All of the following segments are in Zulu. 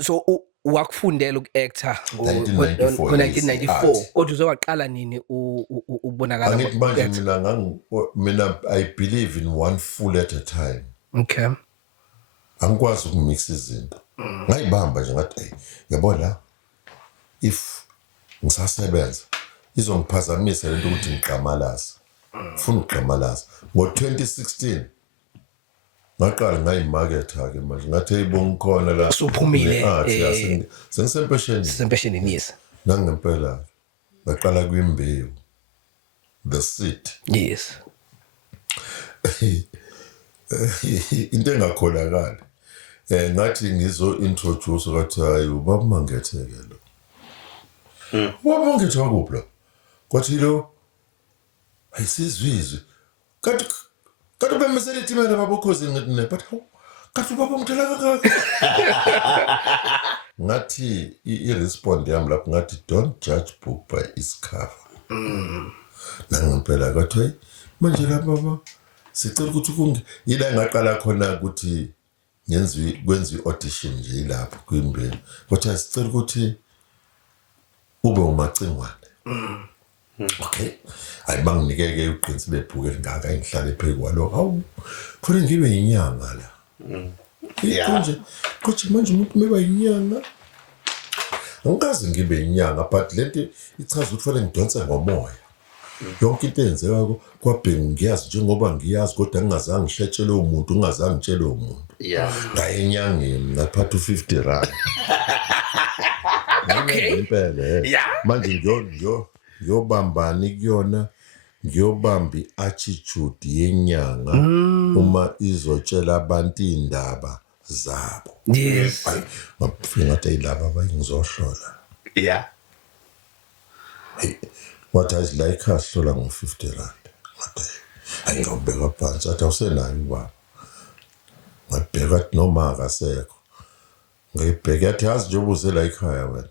So wakufundela uku-actor 1994, ngo-1994 kodwa uzowaqala nini ubonakala angithi manje mina I believe in one fool at a time. Okay. Angikwazi ukumix izinto. Ngayibamba nje ngathi yabona if ngisasebenza izongiphazamisa lento ukuthi ngiqamalaza. Ufuna ukuqamalaza. Ngo-2016 ngaqala ngayimaketha ke manje ngathi eyibonga khona la usuphumile sengisempesheni yes nangempela ngaqala kwimbewu the seed yes into engakholakala ngathi ngizo introduce ngathi hayi ubaba Mangetheke lo ubaba Mangetheke wakuphi lo kwathi lo ayisizwizwe kanti bemesele itimela babokhozi ngathi ne but kanti ubaba ngithola kakaka ngathi i-respond yami lapho ngathi don't judge book by its cover nangempela kwathi manje la baba sicela ukuthi yila ngaqala khona ukuthi kwenziwe i-audition nje ilapho kwimbewu kodwa sicela ukuthi ube umacingwane okay ayibanginike-ke uqinsi lebhuku elingaka engihlale phezu kwalo hawu kufanele ngibe yinyanga la konje kodwa manje umuntu meba yinyanga angikaze ngibe yinyanga but lento ichaza ukuthi kufanele ngidonse ngomoya yonke into eyenzeka kwabhengu ngiyazi njengoba ngiyazi kodwa ngingazange ngishetshelwe umuntu ngingazange ngitshelwe umuntu ngaye enyangeni ngaphatha u-50 okay impela manje ngiyobambani kuyona ngiyobamba i-attitude yenyanga uma izotshela abantu indaba zabo yes ngafika ngathi ayilaba abayingizohlola wathi ayizilike ahlola ngo-50 ngathi ayingawubeka phansi athi awusenayo ubaba ngabheka athi noma akasekho ngayibheka yathi yazi njengoba uzela ekhaya wena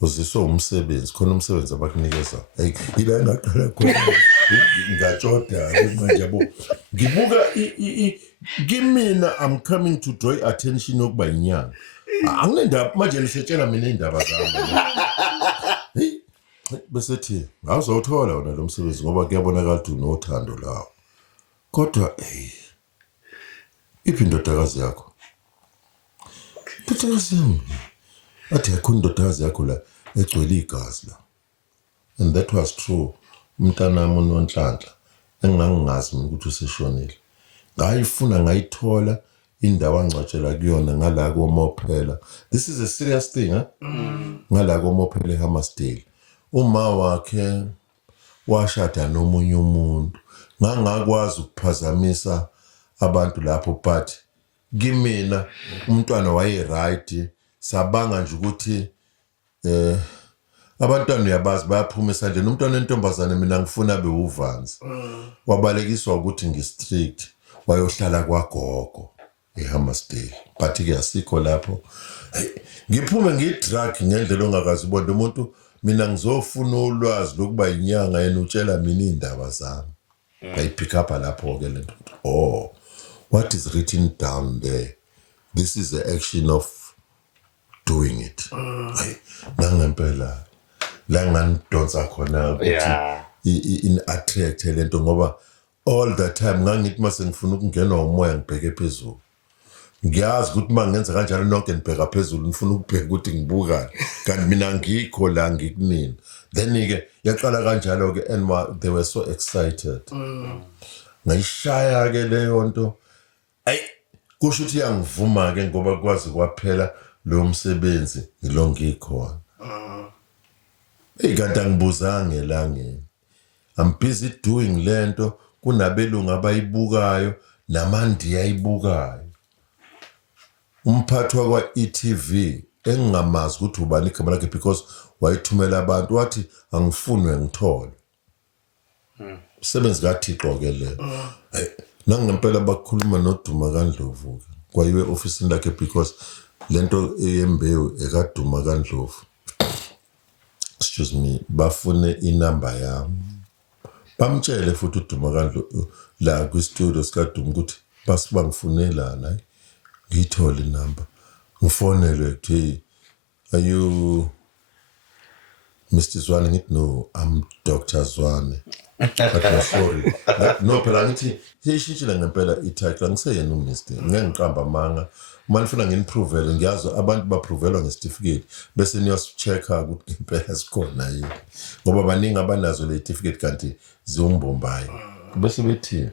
uziswe umsebenzi khona umsebenzi abakunikeza yila engaqala khona ngatshoda manje yabo ngibuka kimina I'm coming to draw attention yokuba inyanga anginendaba manje nisetshela mina indaba zami bese thi awuzothola wona lo msebenzi ngoba kuyabonakala ukuthi unothando lawo kodwa iphi indodakazi yakho indodakazi yami athi akhona indodakazi yakho la egcwele igazi la and that was true umntanami uNonhlanhla engangingazi mina ukuthi useshonile ngayifuna ngayithola indawo angcwatshela kuyona ngala koMophela this is a serious thing ngala koMophela eHammersdale uma wakhe washada nomunye umuntu ngangakwazi ukuphazamisa abantu lapho but kimina umntwana waye right sabanga nje ukuthi abantwana uyabazi bayaphuma esandleni umntwana entombazane mina ngifuna abe uvanzi wabalekiswa ukuthi ngistrict wayohlala kwagogo eHammersdale but ke asikho lapho ngiphume ngidrug ngendlela ongakazi ubona umuntu mina ngizofuna ulwazi lokuba inyanga yena utshela mina indaba zami ngayipick up lapho ke lento what is written down there this is the action of doing it nangempela la nganidonsa khona ukuthi in attract lento ngoba all the time ngangithi mase ngifuna ukungena umoya ngibheke phezulu ngiyazi ukuthi mangenza kanjalo nonke ngibheka phezulu ngifuna ukubheka ukuthi ngibukani kanti mina ngikho la ngikunini then ke yaqala kanjalo ke and they were so excited ngayishaya ke leyo nto kusho ukuthi yangivuma ke ngoba kwazi kwaphela lo msebenzi ngilo ngikhona kanti angibuzange elangeni I'm busy doing lento kunabelungu abayibukayo namandi yayibukayo umphathi wakwa e.tv engingamazi ukuthi ubani igama lakhe because wayithumela abantu wathi angifunwe ngithole umsebenzi kaThixo ke le nangempela bakhuluma noDuma kaNdlovu kwayiwe office lakhe because lento eyembewu ekaDuma kaNdlovu excuse me bafune inamba yami bamtshele futhi uDuma kaNdlovu la kwi studio sikaDuma ukuthi basibangifunela la ngiyithole inamba ngifonele kuthi are you Mr. Zwane? Ngithi no, I'm Dr. Zwane. But no, sorry. No, phela ngithi siyishintshile ngempela i-title angiseyena uMr. Ngeke ngiqamba amanga. Uma nifuna nginipruvele ngiyazi abantu baprovelwa ngesitifiketi bese niyosi-check-a ukuthi ngempela sikhona yini. Ngoba baningi abanazo le certificate kanti ziwumbombayi. Bese bethi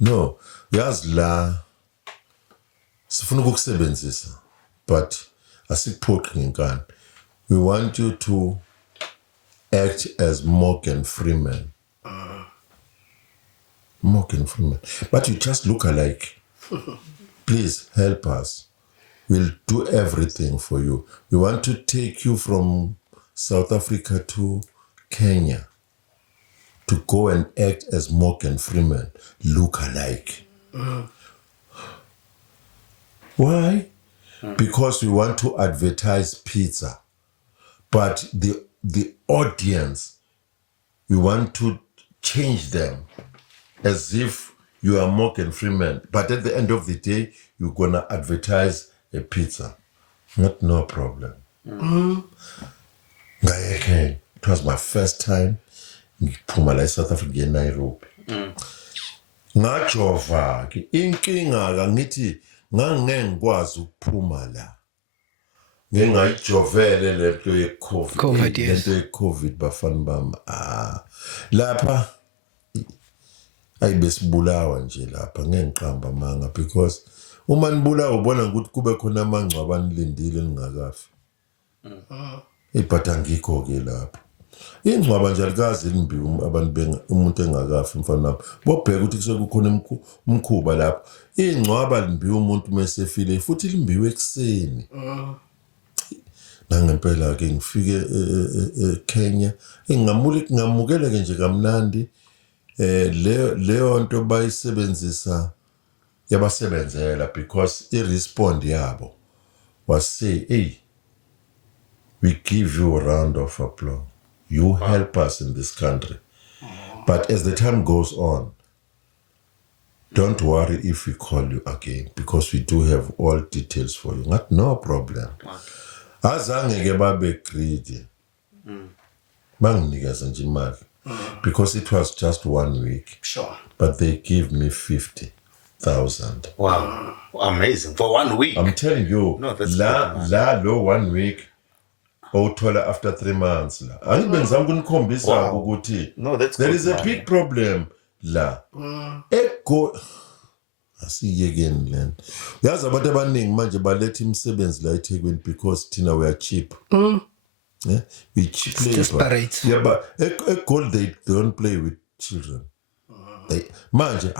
no, yazi la sifuna ukukusebenzisa but asikuphoqi ngenkani. We want you to act as Morgan Freeman. Morgan Freeman. But you just look alike. Please help us. We'll do everything for you. We want to take you from South Africa to Kenya to go and act as Morgan Freeman. Look alike. Why? Because we want to advertise pizza. But the audience, we want to change them as if you are Morgan Freeman. But at the end of the day, you're going to advertise a pizza. No problem. Okay. It was my first time ngiphuma la eSouth Africa eNairobi. Ngajova ke inkinga ka ngithi ngangeke ngikwazi ukuphuma la. Ngingayijovele lento ye-COVID. Lento ye-COVID bafana bami. Lapha ayibesibulawa nje lapha ngeke ngiqamba amanga because uma nibulawa ubona ukuthi kube khona amangcwaba anilindile ningakafi. But angikho ke lapho. Ingcwaba nje alikazi limbi abantu umuntu engakafi mfana nami. Bobheka ukuthi sekukhona umkhuba lapho. Ingcwaba limbi umuntu mesefile futhi limbiwe ekseni. Nangempela ke ngifike eKenya ngamukele ke nje kamnandi leyo nto bayisebenzisa yabasebenzela because i-respond yabo was say hey, we give you a round of applause. You help us in this country. But as the time goes on, don't worry if we call you again because we do have all details for you. No problem. Azange ke babe greedy. Banginikeza nje imali because it was just 1 week. Sure. But they give me 50,000. Wow. Amazing. For 1 week. I'm telling you, No, that's lo 1 week awuthola after 3 months la. Angibenzanga ukunikhombisa ukuthi No, that's there good, is a man. big problem la. Asiyekeni lento. Yazi abantu abaningi manje baletha imisebenzi la eThekwini because thina we are cheap. Yeah? We cheap labor. Desperate. Yeah, but at Gold they don't play with children. Manje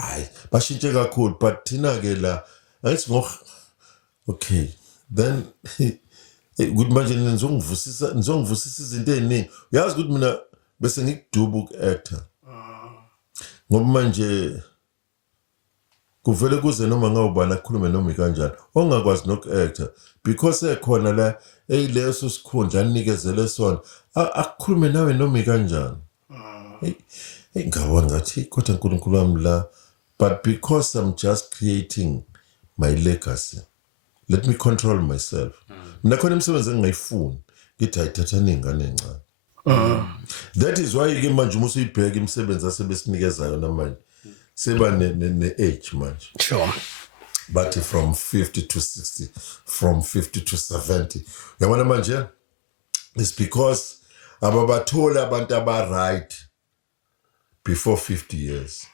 bashintshe kakhulu but thina ke la angithi okay then ukuthi manje nizongivusisa izinto eziningi. Uyazi ukuthi mina bese ngikuduba uku-actor. Ngoba manje kuvele kuze noma ngawubani akhulume noma kanjani ongakwazi noku-actor because ekhona la eyileso sikhundla anikezele sona akukhulume nawe noma kanjani. Ngawona ngathi kodwa uNkulunkulu wami la but because I'm just creating my legacy, let me control myself. Mina khona imisebenzi engingayifuni ngithi ayithatha ningane encane. That is why ke manje uma usuyibheka imisebenzi asebesinikeza yona manje seba ne-age manje. Sure. But from 50 to 60, from 50 to 70. Yabona manje it's because ababathola abantu aba-right before 50 years.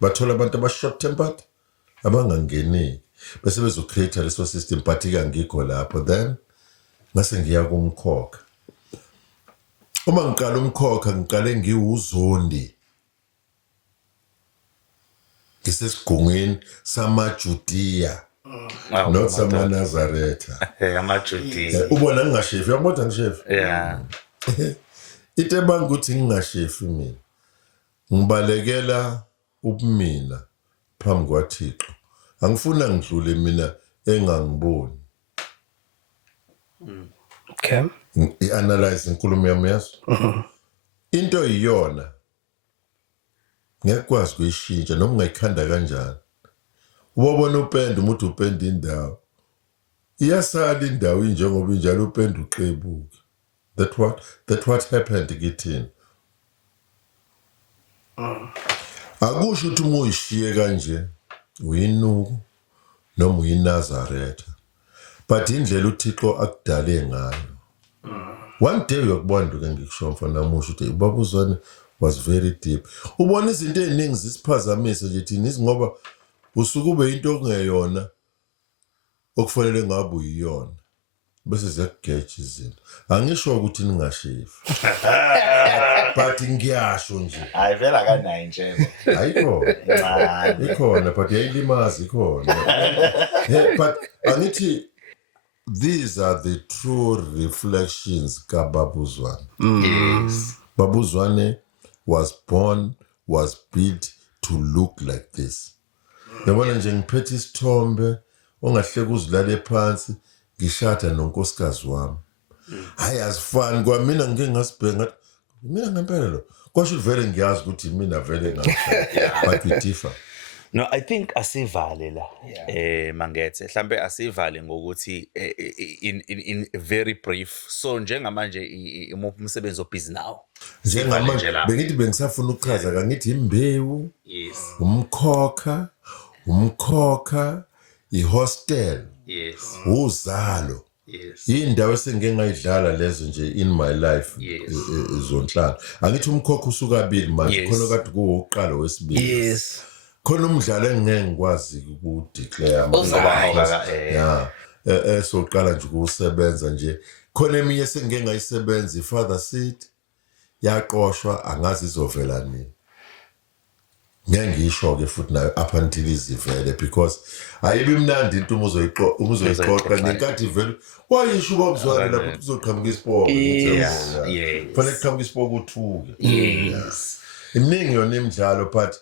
Bathola abantu aba-short tempered abangangeneki bese bezocreate leso system but ke angikho lapho then ngase ngiya kumkhokha. Uma ngiqala umkhokha ngiqale ngiwuzondi. Ngisesigungweni samaJudiya not samaNazaretha. AmaJudiya. Ubona ngingashefi yabona ngishefi. Yeah. Into ebanga ukuthi ngingashefi mina ngibalekela ubumina phambi kwaThixo. Angifuna ngidlule mina engangiboni. Okay. I-analyze inkulumo yami yaso. Into iyona ngekwazi kuyishintsha noma ungayikhanda kanjani ubona upende umuthi upende indawo iyasala indawo injengoba injalo upende uqebuke. That what happened kithina. Akusho ukuthi uma uyishiye kanje uyinuku noma uyinazaretha, but indlela uThixo akudale ngayo. One day uyakubona into engikusho mfana namusho ukuthi ubaba uZwane was very deep. Ubona izinto eziningi zisiphazamise nje thina ngoba usuke ube into okungeyona okufanele ngabe uyiyona bese ziyakugeja izinto. Angisho ukuthi ningashefu but ngiyasho nje Hayi vela akanayo injebo. ayikho ikhona but yayilimaza ikhona. But angithi these are the true reflections kaBaba uZwane. Yes. Baba uZwane was born, was built to look like this. Yabona nje ngiphethe isithombe ongahleka uzilale phansi ngishada nonkosikazi wami. Hayi asifani kwamina ngike ngasibheka ngathi mina ngempela lo. Kwasho vele ngiyazi ukuthi mina vele ngashada. But we differ. No, I think asivale la. Mangethe mhlambe asivale ngokuthi in very brief. So njengamanje umsebenzi obhizi now. Njengamanje bengithi bengisafuna ukuchaza kangithi imbewu, Yes. umkhokha, ihostel, Yes. uzalo. Yes. Indawo esengeke ngayidlala lezo nje in my life Yes. zonhlalo. Angithi umkhokha usukabili manje Yes. khona kade kuwoqala wesibili. Yes. Khona umdlalo engeke ngikwazi ukudeclare soqala nje ukusebenza nje. Khona eminye esengeke ngayisebenza iFather Seed yaqoshwa angazi izovela nini. Ngeke ngisho ke futhi nayo up until izivele because ayibi mnandi into uzoyiqoqa ngenkathi ivele wayisho ubaba uZwane lapho kuzoqhamuka isipoko. Yes. Fanele kuqhamuka isipoko uthuke. Yes. Iminingi yona imidlalo but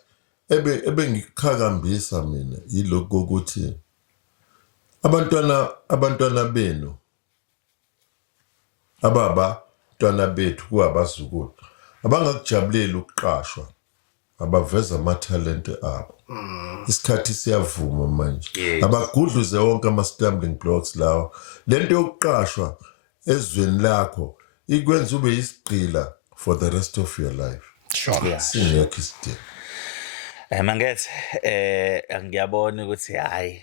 ebe ngikuqhakambisa mina yilokho ukuthi abantwana benu abantwana bethu kuabazukulu abangakujabulela ukuqashwa abaveza amathalente abo. Isikhathi siyavuma manje. Yes. Abagudluze wonke ama-stumbling blocks lawa. Lento yokuqashwa ezweni lakho ikwenza ube isigqila for the rest of your life. Sure. Singekho isidingo. Mangethe ngiyabona ukuthi hayi